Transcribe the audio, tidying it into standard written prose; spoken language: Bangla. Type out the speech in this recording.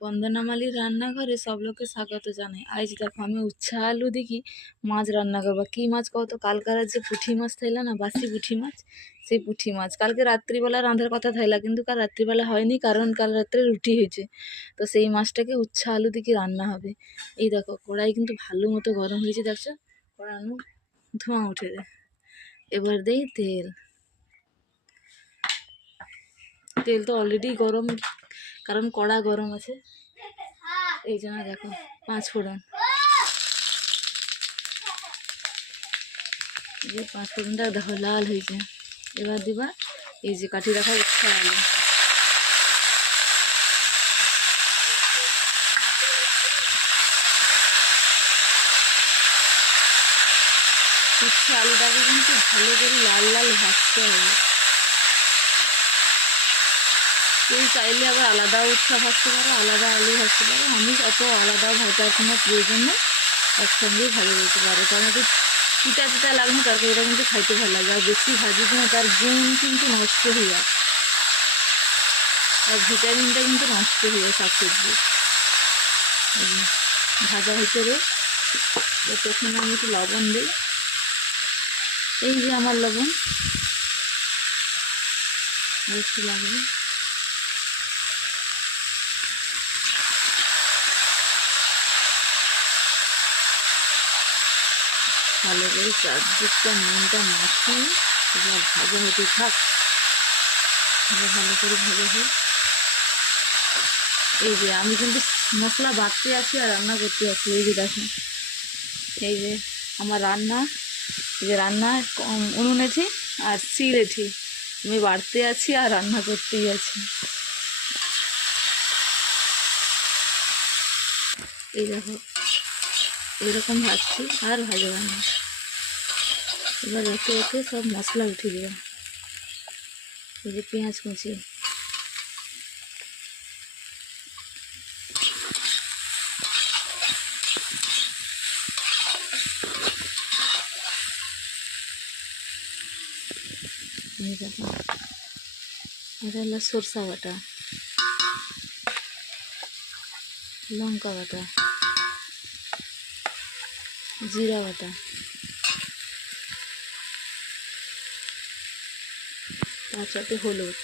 বন্দনা মালির রান্নাঘরে সব লোককে স্বাগত জানাই। আজ দেখো আমি উচ্ছা আলু দেখি মাছ রান্না করবো। কি মাছ কত, কালকার যে পুঁটি মাছ থাইলা না, বাসি পুঁটি মাছ, সেই পুঁটি মাছ কালকে রাত্রিবেলা রাঁধার কথা থাইলা, কিন্তু কাল রাত্রিবেলা হয়নি, কারণ কাল রাত্রে রুটি হয়েছে। তো সেই মাছটাকে উচ্ছা আলু দেখি রান্না হবে। এই দেখো কড়াই কিন্তু ভালো মতো গরম হয়েছে, দেখছো কড়ানো ধোঁয়া উঠে যায়। এবার দেই তেল। তেল তো অলরেডি গরম, কারণ কড়া গরম আছে, এই জন্য দেখো 5 ফোড়ন। এই 5 ফোড়নটা দেখো লাল হয়েছে। এবার দিবা এই যে কাঠি রাখা উচ্ছা আলু। উচ্ছা আলুটাকে কিন্তু ভালো করে লাল লাল ভাজতে হবে। কেউ চাইলে আবার আলাদা উচ্ছা ভাজতে পারো, আলাদা আলু ভাজতে পারো। আমি অত আলাদা ভাজার কোনো প্রয়োজন নেই, একসঙ্গেই ভাজা যেতে পারে, কারণ একটু চিটা চিটা লাগবে তরকারিটা কিন্তু খাইতে ভালো লাগে। আর বেশি ভাজি কিনা তার গুণ কিন্তু নষ্ট হয়ে যায়, আর ভিটামিনটা কিন্তু নষ্ট হয়ে যায় শাকসবজি। ভাজা হতে রে তখন আমি একটু লবণ দিই। এই যে আমার লবণ একটু লাগবে। ভালো করে চারদিকটা নুনটা মাখিয়ে এবার ভাজা হতে থাক। ভালো করে ভাজা হোক। এই যে আমি কিন্তু মশলা বাটতে আসি আর রান্না করতে আসি। এই যে দেখেন, এই যে আমার রান্না, এই যে রান্না উনুনেছি আর চিড়েছি, আমি বাড়তে আছি আর রান্না করতেই আছি। এই দেখো এরকম ভাজছি আর ভাজা না। এবার একে একে সব মশলা উঠে দিলাম। এই যে পেঁয়াজ কুচি, এই দেখো এটা হলো সরষা বাটা, লঙ্কা বাটা, জিরা বাটা, তার সাথে হলুদ।